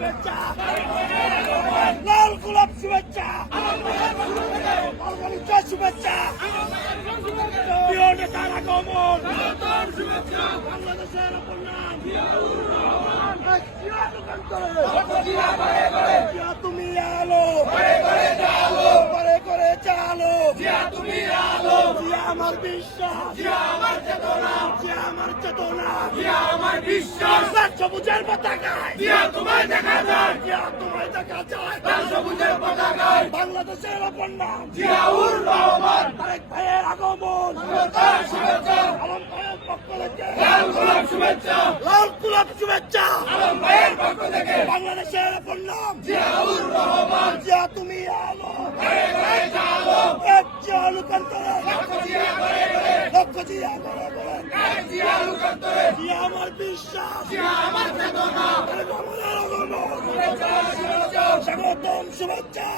শুভেচ্ছা, লাল গোলাপ শুভেচ্ছা, অর্গানিক শুভেচ্ছা, প্রিয় নেতার আগমন, বাংলাদেশের অপর নাম তুমি আলো, করে করে চালো, তুমি আলো, আমার বিশ্বাস, আমার চেতনা, আমার চেতনা, আমার বিশ্বাস, সবুজের পতাকায় তোমায় দেখা যায়, তোমায় দেখা যায়, সবুজের পতাকায় বাংলাদেশের অপর নাম জিয়াউর রহমান, তারেক ভাইয়ের আগমন, আলম ভাইয়ের পক্ষ থেকে লাল গোলাপ শুভেচ্ছা, লাল গোলাপ শুভেচ্ছা, আলম ভাইয়ের পক্ষ থেকে বাংলাদেশের অপর নাম জিয়াউর রহমান, জিয়া তুমি আলো, জিয়া লোকান্তরে, লক্ষ জিয়া করে বলেন, জিয়া লোকান্তরে, জিয়া আমার বিশ্বাস, জিয়া আমার চেতনা, স্বাগতম শুভেচ্ছা।